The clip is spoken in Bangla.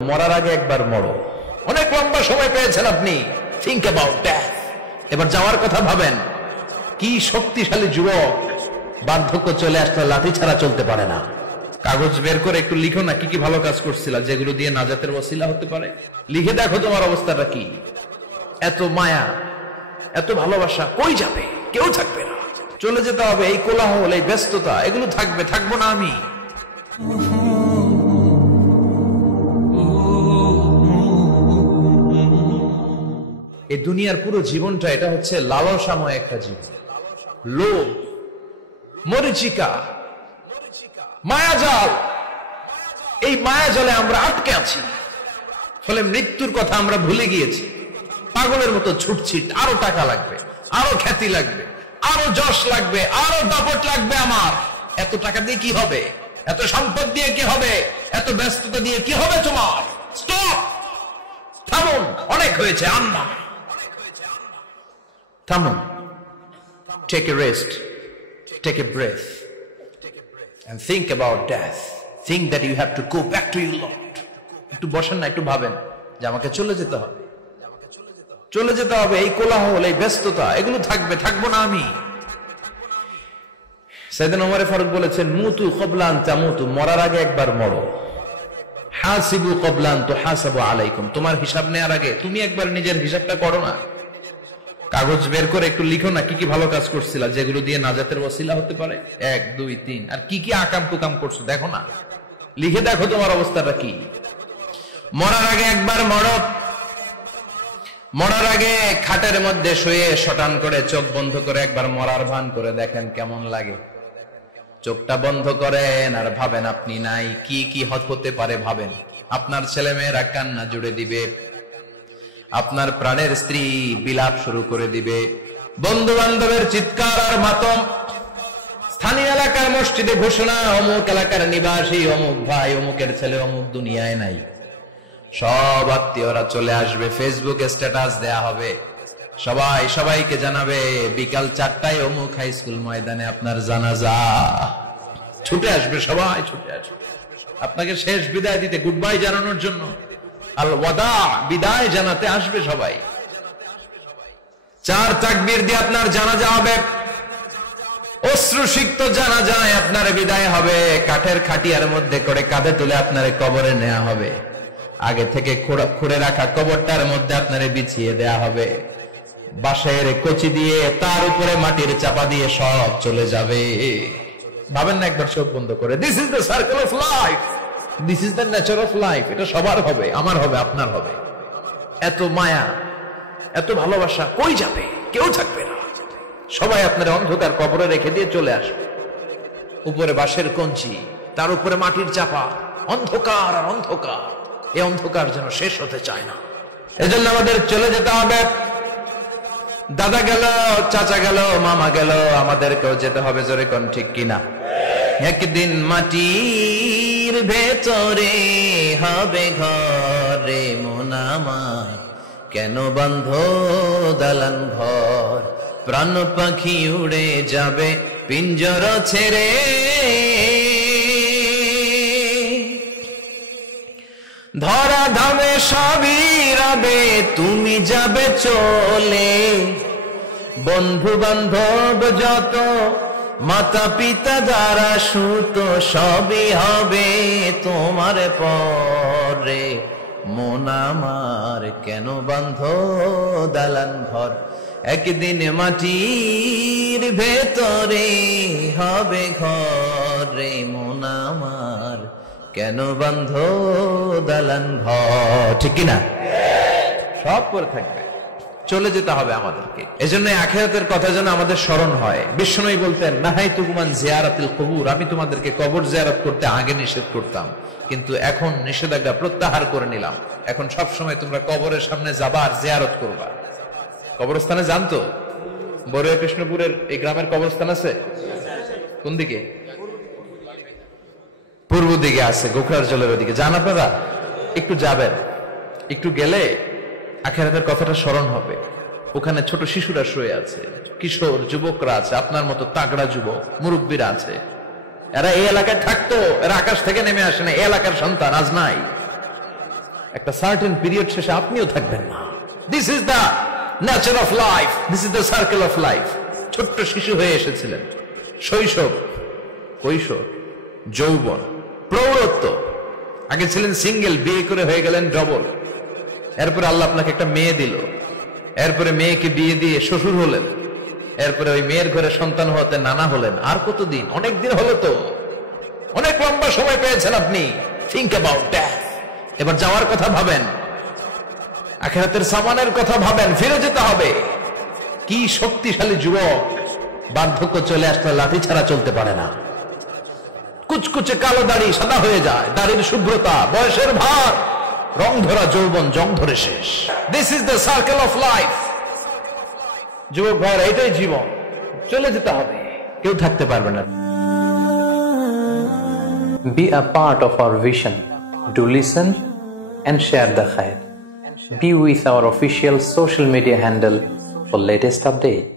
মরার আগে একবার মরো। অনেক লম্বা সময় পেয়েছেন আপনি, থিংক অ্যাবাউট ডেথ। এবার যাওয়ার কথা ভাবেন। কি শক্তিশালী যুবক, বার্ধক্য চলে আসলে লাঠি ছাড়া চলতে পারে না। কাগজ বের করে একটু লিখো না কি কি ভালো কাজ করছিলা, যেগুলো দিয়ে নাজাতের ওসিলা হতে পারে। লিখে দেখো তোমার অবস্থাটা কি। এত মায়া, এত ভালোবাসা কই যাবে? কেউ থাকবে না, চলে যেতে হবে। এই কোলাহল, এই ব্যস্ততা, এগুলো থাকবে, থাকবো না আমি। এই দুনিয়ার পুরো জীবনটা এটা হচ্ছে লালসাময় একটা জীবন। লোভ, মরিচিকা, মায়াজাল। এই মায়াজালে আমরা আটকে আছি, ফলে মৃত্যুর কথা আমরা ভুলে গিয়েছি। পাগলের মতো ছুটছিট, আরো টাকা লাগবে, আরো খ্যাতি লাগবে, আরো যশ লাগবে, আরো দাপট লাগবে। আমার এত টাকা দিয়ে কি হবে? এত সম্পদ দিয়ে কি হবে? এত ব্যস্ততা দিয়ে কি হবে তোমার? স্টপ, থামুন, অনেক হয়েছে। আন্না, থামুন, take a rest, take a breath and think about death. Think that you have to go back to your Lord. একটু বসেন না, একটু ভাবেন যে আমাকে চলে যেতে হবে, চলে যেতে হবে। এই কোলাহল, এই ব্যস্ততা, এগুলো থাকবে, থাকবো না আমি। সাইয়েদনা ওমর ফারুক বলেছেন, মুতু ক্বাবলা আন তামুতু, মরার আগে একবার মরো। হাসিবু ক্বাবলা আন তুহাসাবু আলাইকুম, তোমার হিসাব নেওয়ার আগে তুমি একবার নিজের হিসাবটা করো না। কাগজ বের করে একটু লিখো না কি কি ভালো কাজ করছিলা, যেগুলো দিয়ে নাজাতের ওসিলা হতে পারে। 1 2 3, আর কি কি আকাম কুকাম করছো দেখো না, লিখে দেখো তোমার অবস্থাটা কি। মরার আগে একবার মরো। মরার আগে খাটের মধ্যে শুয়ে শটান করে চোখ বন্ধ করে একবার মরার ভান করে দেখেন কেমন লাগে। চোখটা বন্ধ করেন আর ভাবেন আপনি নাই, কি কি হতে পারে ভাবেন। আপনার ছেলে মেয়েরা কান্না জুড়ে দিবে, আপনার প্রাণের স্ত্রী বিলাপ শুরু করে দিবে, বন্ধু বান্ধবের চিৎকার আর মাতম, স্থানীয় এলাকার মসজিদে ঘোষণা, অমুক এলাকার নিবাসী অমুক ভাই, অমুকের ছেলে অমুক দুনিয়ায় নাই। সব আত্মীয়রা চলে আসবে, ফেসবুকে স্ট্যাটাস দেয়া হবে, সবাই সবাইকে জানাবে বিকাল 4টায় অমুক হাই স্কুল ময়দানে আপনার জানাজা। ছুটে আসবে, সবাই ছুটে আসবে আপনাকে শেষ বিদায় দিতে, গুড বাই জানানোর জন্য, আল ওয়াদা, বিদায় জানাতে আসবে সবাই। 4 তাকবীর দিয়ে আপনার জানাজা হবে, অশ্রুসিক্ত জানাজায় আপনার বিদায় হবে। কাঠের খাটিয়ার মধ্যে করে কাঁধে তুলে আপনার কবরে নেওয়া হবে। আগে থেকে খুঁড়ে রাখা কবরটার মধ্যে আপনারে বিছিয়ে দেয়া হবে। বাঁশের কচি দিয়ে তার উপরে মাটির চাপা দিয়ে সব চলে যাবে। ভাবেন না একবার চোখ বন্ধ করে, this is the circle of life, this is the nature of life. এটা সবার হবে, আমার হবে, আপনার হবে। এত মায়া, এত ভালোবাসা কই যাবে? কেউ থাকবে না, সবাই আপনার অন্ধকার কবরে রেখে দিয়ে চলে আসবে। উপরে বাঁশের কঞ্চি, তার উপরে মাটির চাপা, অন্ধকার আর অন্ধকার। এই অন্ধকার যেন শেষ হতে চায় না। এজন্য আমাদের চলে যেতে হবে। দাদা গেল, চাচা গেল, মামা গেল, আমাদেরকেও যেতে হবে। জোরে কোন ঠিক কিনা? একদিন মাটির ভেতরে হবে ঘরে মন আমার, কেন বন্ধ দালান ঘর? প্রাণ পাখি উড়ে যাবে পিঞ্জর ছেড়ে, ধরা ধামে সবই রবে, তুমি যাবে চলে। বন্ধু বান্ধব যত, মাতা পিতা যারা সুত, সবই হবে তোমার পরে। মন আমার কেন বন্ধ দালান ঘর? একদিন মাটির ভেতরে হবে ঘরে মন আমার, কেন বন্ধ দালান ঘর? ঠিক কিনা? সব করে থাকবে, চলে যেতে হবে আমাদেরকে। এজন্য আখিরাতের কথা যেন আমাদের স্মরণ হয়। বিশ্বনবী বলতেন, নাহাইতুকুম আন জিয়ারাতিল কুবুর, আমি তোমাদেরকে কবর জিয়ারত করতে আগে নিষেধ করতাম, কিন্তু এখন নিষেধাজ্ঞা প্রত্যাহার করে নিলাম। এখন সব সময় তোমরা কবরের সামনে যাবা আর জিয়ারত করবা। কবরস্থানে জানতো বড়ুয়া কৃষ্ণপুরের এই গ্রামের কবরস্থান আছে কোন দিকে? পূর্ব দিকে আছে, গোখরার জলের ওদিকে। যান আপনারা, একটু যাবেন, একটু গেলে আখিরাতের কথাটা স্মরণ হবে। ওখানে ছোট শিশুরা শুয়ে আছে, কিশোর যুবকরা আছে, আপনার মতো তাগড়া যুবক, মুরব্বীরা আছে। এরা এই এলাকায় থাকতো, এরা আকাশ থেকে নেমে আসে না, এই এলাকার সন্তান আজ নাই। একটা সার্টেন পিরিয়ড শেষে আপনিও থাকবেন না। This is the nature of life, this is the circle of life. ছোট্ট শিশু হয়ে এসেছিলেন, শৈশব, কৈশোর, যৌবন, প্রৌঢ়ত্ব, আগে ছিলেন সিঙ্গেল, বিয়ে করে হয়ে গেলেন ডবল, এরপরে আল্লাহ আপনাকে একটা মেয়ে দিল, এরপরে মেয়েকে বিয়ে দিয়ে শ্বশুর হলেন, এরপরে ওই মেয়ের ঘরে সন্তান হতে নানা হলেন। আর কতদিন? অনেক দিন হলো তো, অনেক লম্বা সময় পেয়েছেন আপনি। Think about that. এবার যাওয়ার কথা ভাবেন, আখিরাতের সামানের কথা ভাবেন, ফিরে যেতে হবে। কি শক্তিশালী যুবক, বার্ধক্য চলে আসলে লাঠি ছাড়া চলতে পারে না। কুচকুচে কালো দাড়ি সাদা হয়ে যায়, দাড়ির শুভ্রতা, বয়সের ভার, রং ধরা যৌবন জং ধরে শেষ। This is the circle of life. যুবক ভাইরা, এটাই জীবন, চলে যেতে হবে, কেউ থাকতে পারবে না। Be a part of our vision. Do listen and share the khair. Be with our official social media handle for latest update.